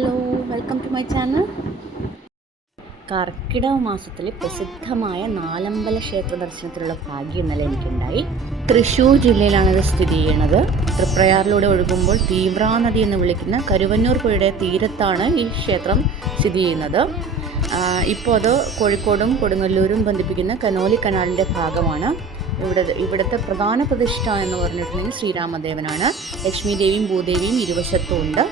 Hello, welcome to my channel. Karkidaka മാസത്തിലെ പ്രസിദ്ധമായ നാലമ്പല ക്ഷേത്ര ദർശനത്തിലുള്ള ഭാഗ്യം ഇന്നലെ എനിക്കുണ്ടായി. തൃശ്ശൂർ ജില്ലയിലാണ് ഇത് സ്ഥിതി ചെയ്യുന്നത്. തൃപ്രയാറിലൂടെ ഒഴുകുമ്പോൾ തീവ്രാ നദി എന്ന് വിളിക്കുന്ന കരുവന്നൂർ പുഴയുടെ തീരത്താണ് ഈ ക്ഷേത്രം സ്ഥിതി ചെയ്യുന്നത്. ഇപ്പോൾ അത് കോഴിക്കോടും കൊടുങ്ങല്ലൂരും ബന്ധിപ്പിക്കുന്ന കനോലി കനാലിൻ്റെ ഭാഗമാണ്. ഇവിടുത്തെ പ്രധാന പ്രതിഷ്ഠ എന്ന് പറഞ്ഞിട്ടുണ്ടെങ്കിൽ ശ്രീരാമദേവനാണ്. ലക്ഷ്മി ദേവിയും ഭൂദേവിയും ഇരുവശത്തും ഉണ്ട്.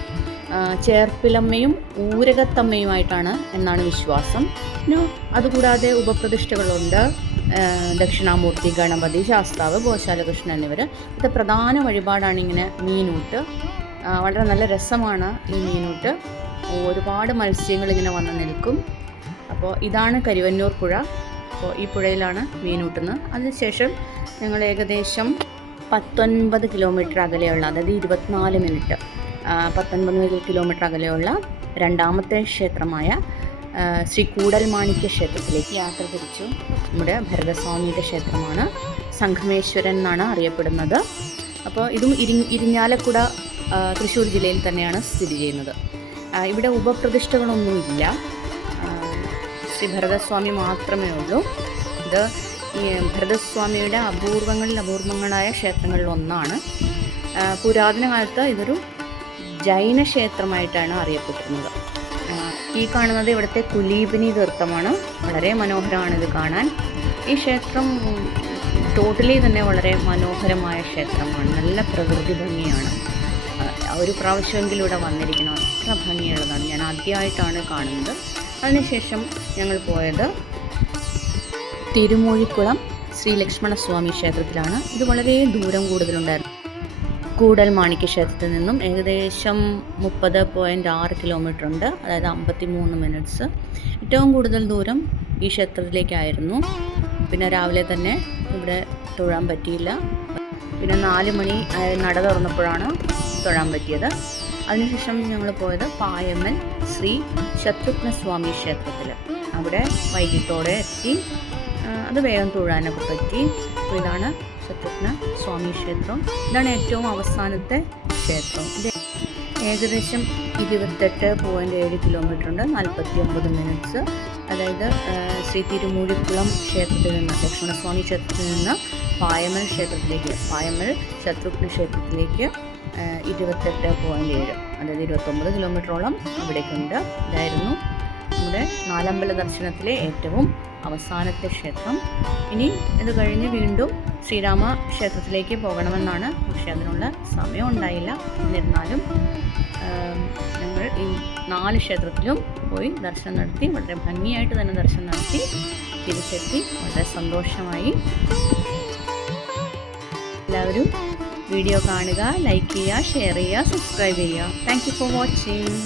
ചേർപ്പിലമ്മയും ഊരകത്തമ്മയുമായിട്ടാണ് എന്നാണ് വിശ്വാസം. പിന്നെ അതുകൂടാതെ ഉപപ്രതിഷ്ഠകളുണ്ട്. ദക്ഷിണാമൂർത്തി, ഗണപതി, ശാസ്താവ്, ഗോശാലകൃഷ്ണൻ എന്നിവർ. ഇത് പ്രധാന വഴിപാടാണ് ഇങ്ങനെ മീനൂട്ട്. വളരെ നല്ല രസമാണ് ഈ മീനൂട്ട്. ഒരുപാട് മത്സ്യങ്ങൾ ഇങ്ങനെ വന്ന് നിൽക്കും. അപ്പോൾ ഇതാണ് കരുവന്നൂർ പുഴ. അപ്പോൾ ഈ പുഴയിലാണ് മീനൂട്ടുന്നത്. അതിനുശേഷം ഞങ്ങൾ ഏകദേശം 19 കിലോമീറ്റർ അകലെയുള്ള, അതായത് 24 മിനിറ്റ് 19 കിലോമീറ്റർ അകലെയുള്ള രണ്ടാമത്തെ ക്ഷേത്രമായ ശ്രീ കൂടൽമാണിക്യ ക്ഷേത്രത്തിലേക്ക് യാത്ര തിരിച്ചു. നമ്മുടെ ഭരതസ്വാമിയുടെ ക്ഷേത്രമാണ്. സംഘമേശ്വരൻ എന്നാണ് അറിയപ്പെടുന്നത്. അപ്പോൾ ഇതും ഇരിഞ്ഞാലക്കുട തൃശ്ശൂർ ജില്ലയിൽ തന്നെയാണ് സ്ഥിതി ചെയ്യുന്നത്. ഇവിടെ ഉപപ്രതിഷ്ഠകളൊന്നുമില്ല. ശ്രീ ഭരതസ്വാമി മാത്രമേ ഉള്ളൂ. ഇത് ഈ ഭരതസ്വാമിയുടെ അപൂർവങ്ങളായ ക്ഷേത്രങ്ങളിൽ ഒന്നാണ്. പുരാതന കാലത്ത് ഇതൊരു ജൈന ക്ഷേത്രമായിട്ടാണ് അറിയപ്പെട്ടിരുന്നത്. ഈ കാണുന്നത് ഇവിടുത്തെ കുലീപിനി തീർത്ഥമാണ്. വളരെ മനോഹരമാണ് ഇത് കാണാൻ. ഈ ക്ഷേത്രം ടോട്ടലി തന്നെ വളരെ മനോഹരമായ ക്ഷേത്രമാണ്. നല്ല പ്രകൃതി ഭംഗിയാണ്. ഒരു പ്രാവശ്യമെങ്കിലും ഇവിടെ വന്നിരിക്കണം, അത്ര ഭംഗിയുള്ളതാണ്. ഞാൻ ആദ്യമായിട്ടാണ് കാണുന്നത്. അതിനുശേഷം ഞങ്ങൾ പോയത് തിരുമൂഴിക്കുളം ശ്രീ ലക്ഷ്മണസ്വാമി ക്ഷേത്രത്തിലാണ്. ഇത് വളരെ ദൂരം കൂടുതലുണ്ടായിരുന്നു. കൂടൽമാണിക്യ ക്ഷേത്രത്തിൽ നിന്നും ഏകദേശം 30.6 കിലോമീറ്റർ ഉണ്ട്, അതായത് 53 മിനിറ്റ്സ്. ഏറ്റവും കൂടുതൽ ദൂരം ഈ ക്ഷേത്രത്തിലേക്കായിരുന്നു. പിന്നെ രാവിലെ തന്നെ ഇവിടെ തൊഴാൻ പറ്റിയില്ല. പിന്നെ 4 മണി നട തുറന്നപ്പോഴാണ് തൊഴാൻ പറ്റിയത്. അതിനുശേഷം ഞങ്ങൾ പോയത് പായമ്മൽ ശ്രീ ശത്രുഘ്നസ്വാമി ക്ഷേത്രത്തിൽ. അവിടെ വൈകിട്ടോടെ എത്തി. അത് വേഗം തൊഴാനൊക്കെ പറ്റി. അപ്പോൾ ഇതാണ് ശത്രുഘ്ന സ്വാമി ക്ഷേത്രം. ഇതാണ് ഏറ്റവും അവസാനത്തെ ക്ഷേത്രം. ഇത് ഏകദേശം 28.7 കിലോമീറ്റർ ഉണ്ട്, 49 മിനിറ്റ്സ്. അതായത് ശ്രീ തിരുമൂഴിക്കുളം ക്ഷേത്രത്തിൽ നിന്ന്, ലക്ഷ്മണസ്വാമി ക്ഷേത്രത്തിൽ നിന്ന് പായമൽ ശത്രുഘ്ന ക്ഷേത്രത്തിലേക്ക് 28.7, അതായത് 29 കിലോമീറ്ററോളം അവിടേക്കുണ്ട്. ഇതായിരുന്നു നമ്മുടെ നാലമ്പല ദർശനത്തിലെ ഏറ്റവും അവസാനത്തെ ക്ഷേത്രം. ഇനി ഇത് കഴിഞ്ഞ് വീണ്ടും ശ്രീരാമ ക്ഷേത്രത്തിലേക്ക് പോകണമെന്നാണ്. പക്ഷേ അതിനുള്ള സമയം ഉണ്ടായില്ല. എന്നിരുന്നാലും ഞങ്ങൾ ഈ 4 ക്ഷേത്രത്തിലും പോയി ദർശനം നടത്തി. വളരെ ഭംഗിയായിട്ട് തന്നെ ദർശനം നടത്തി തിരിച്ചെത്തി. വളരെ സന്തോഷമായി. എല്ലാവരും വീഡിയോ കാണുക, ലൈക്ക് ചെയ്യുക, ഷെയർ ചെയ്യുക, സബ്സ്ക്രൈബ് ചെയ്യുക. Thank you for watching.